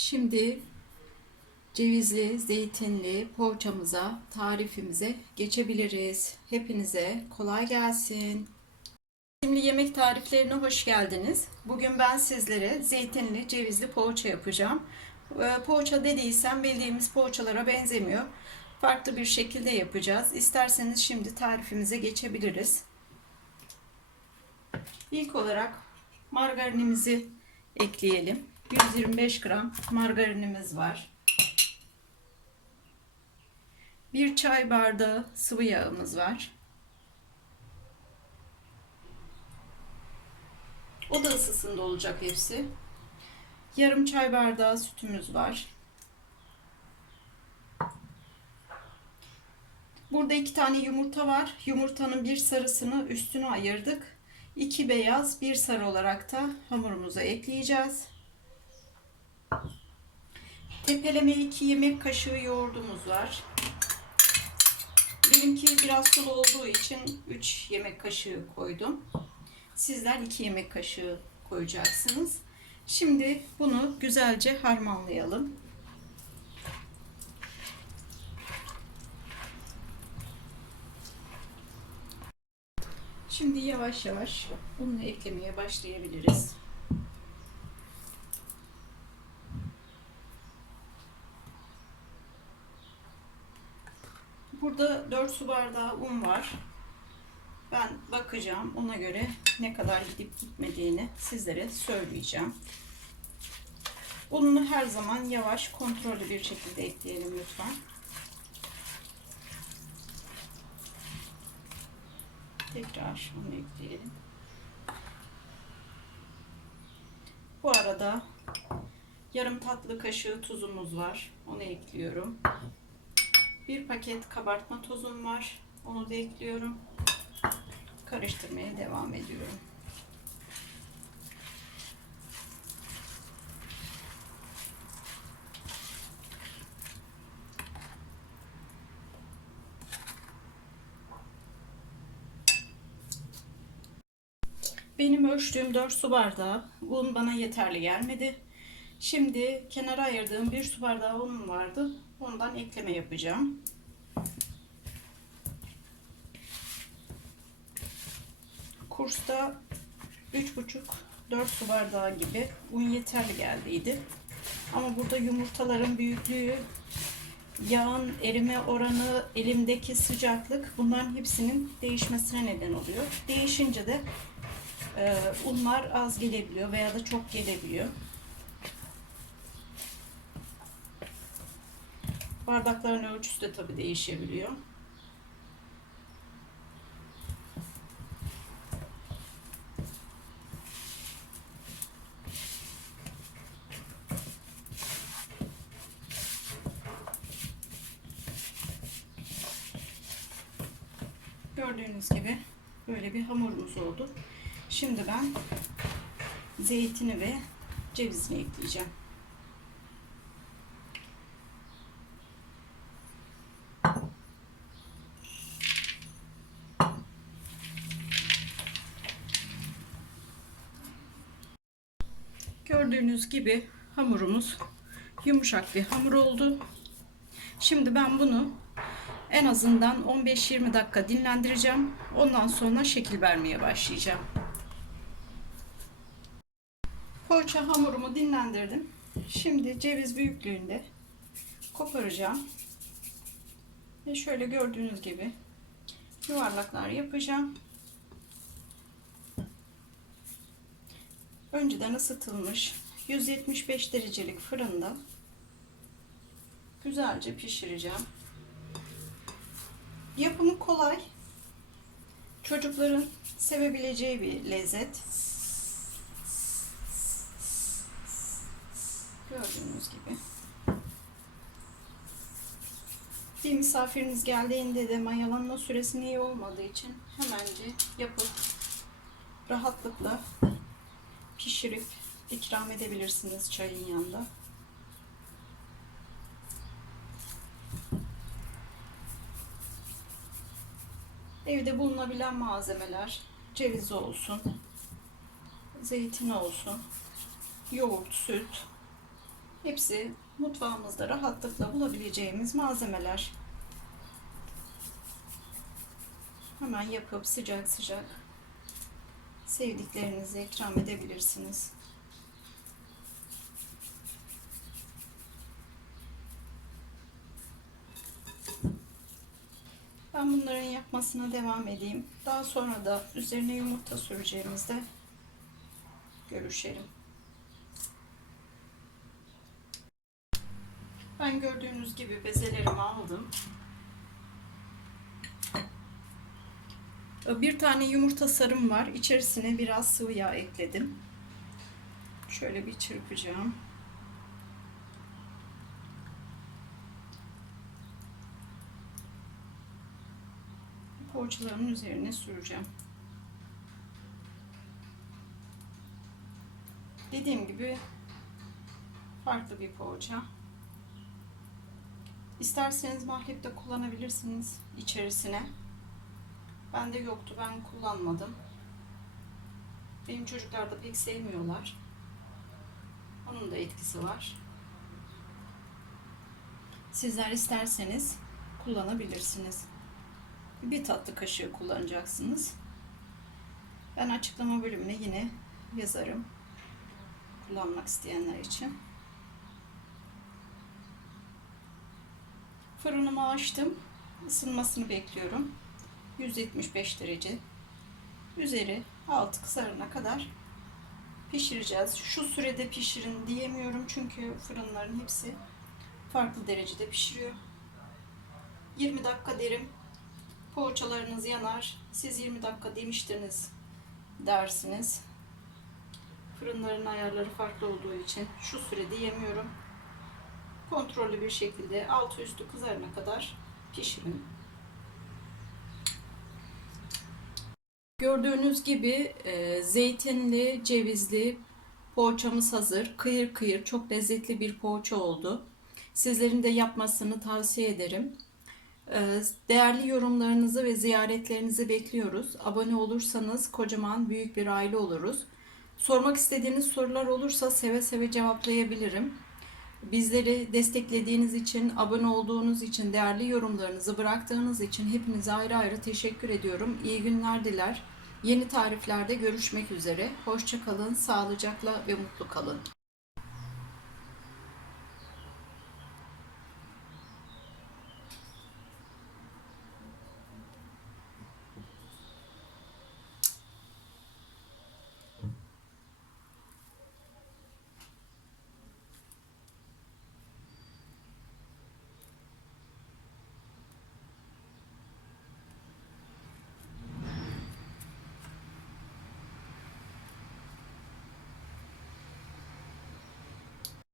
Şimdi cevizli, zeytinli poğaçamıza, tarifimize geçebiliriz. Hepinize kolay gelsin. Şimdi yemek tariflerine hoş geldiniz. Bugün ben sizlere zeytinli, cevizli poğaça yapacağım. Ee, Poğaça dediysem bildiğimiz poğaçalara benzemiyor. Farklı bir şekilde yapacağız. İsterseniz şimdi tarifimize geçebiliriz. İlk olarak margarinimizi ekleyelim. 125 gram margarinimiz var. Bir çay bardağı sıvı yağımız var. Oda ısısında olacak hepsi. Yarım çay bardağı sütümüz var. Burada iki tane yumurta var. Yumurtanın bir sarısını üstüne ayırdık. İki beyaz, bir sarı olarak da hamurumuza ekleyeceğiz. Tepeleme 2 yemek kaşığı yoğurdumuz var. Benimki biraz sulu olduğu için 3 yemek kaşığı koydum. Sizler 2 yemek kaşığı koyacaksınız. Şimdi bunu güzelce harmanlayalım. Şimdi yavaş yavaş unu eklemeye başlayabiliriz. Burada 4 su bardağı un var. Ben bakacağım. Ona göre ne kadar gidip gitmediğini sizlere söyleyeceğim. Ununu her zaman yavaş, kontrollü bir şekilde ekleyelim lütfen. Tekrar onu ekleyelim. Bu arada yarım tatlı kaşığı tuzumuz var. Onu ekliyorum. Bir paket kabartma tozum var. Onu da ekliyorum. Karıştırmaya devam ediyorum. Benim ölçtüğüm 4 su bardağı un bana yeterli gelmedi. Şimdi kenara ayırdığım 1 su bardağı unum vardı. Ondan ekleme yapacağım. Kursta 3,5-4 su bardağı gibi un yeterli geldiydi. Ama burada yumurtaların büyüklüğü, yağın erime oranı, elimdeki sıcaklık bunların hepsinin değişmesine neden oluyor. Değişince de e, unlar az gelebiliyor veya da çok gelebiliyor. Bardakların ölçüsü de tabii değişebiliyor. Gördüğünüz gibi böyle bir hamurumuz oldu. Şimdi ben zeytini ve cevizini ekleyeceğim. Gördüğünüz gibi hamurumuz yumuşak bir hamur oldu. Şimdi ben bunu en azından 15-20 dakika dinlendireceğim. Ondan sonra şekil vermeye başlayacağım. Poğaça hamurumu dinlendirdim. Şimdi ceviz büyüklüğünde koparacağım. Ve şöyle gördüğünüz gibi yuvarlaklar yapacağım. Önceden ısıtılmış 175 derecelik fırında güzelce pişireceğim. Yapımı kolay. Çocukların sevebileceği bir lezzet. Gördüğünüz gibi. Bir misafiriniz geldiğinde de mayalanma süresi iyi olmadığı için hemenci yapıp rahatlıkla pişirip ikram edebilirsiniz çayın yanında. Evde bulunabilen malzemeler ceviz olsun, zeytin olsun, yoğurt, süt, Hepsi mutfağımızda rahatlıkla bulabileceğimiz malzemeler. Hemen yapıp sıcak sıcak sevdiklerinize ikram edebilirsiniz. Ben bunların yapmasına devam edeyim. Daha sonra da üzerine yumurta süreceğimizde görüşelim. Ben gördüğünüz gibi bezelerimi aldım. Bir tane yumurta sarım var. İçerisine biraz sıvı yağ ekledim. Şöyle bir çırpacağım. Poğaçaların üzerine süreceğim. Dediğim gibi farklı bir poğaça. İsterseniz mahlep de kullanabilirsiniz içerisine. Bende yoktu. Ben kullanmadım. Benim çocuklar da pek sevmiyorlar. Onun da etkisi var. Sizler isterseniz kullanabilirsiniz. Bir tatlı kaşığı kullanacaksınız. Ben açıklama bölümüne yine yazarım. Kullanmak isteyenler için. Fırınımı açtım. Isınmasını bekliyorum. 175 derece. Üzeri altı kızarana kadar pişireceğiz. Şu sürede pişirin diyemiyorum çünkü fırınların hepsi farklı derecede pişiriyor. 20 dakika derim. Poğaçalarınız yanar. Siz 20 dakika demiştiniz dersiniz. Fırınların ayarları farklı olduğu için şu süre diyemiyorum. Kontrollü bir şekilde altı üstü kızarana kadar pişirin. Gördüğünüz gibi e, zeytinli, cevizli poğaçamız hazır. Kıyır kıyır çok lezzetli bir poğaça oldu. Sizlerin de yapmasını tavsiye ederim. E, değerli yorumlarınızı ve ziyaretlerinizi bekliyoruz. Abone olursanız kocaman büyük bir aile oluruz. Sormak istediğiniz sorular olursa seve seve cevaplayabilirim. Bizleri desteklediğiniz için, abone olduğunuz için, değerli yorumlarınızı bıraktığınız için hepinize ayrı ayrı teşekkür ediyorum. İyi günler diler. Yeni tariflerde görüşmek üzere. Hoşçakalın, sağlıcakla ve mutlu kalın.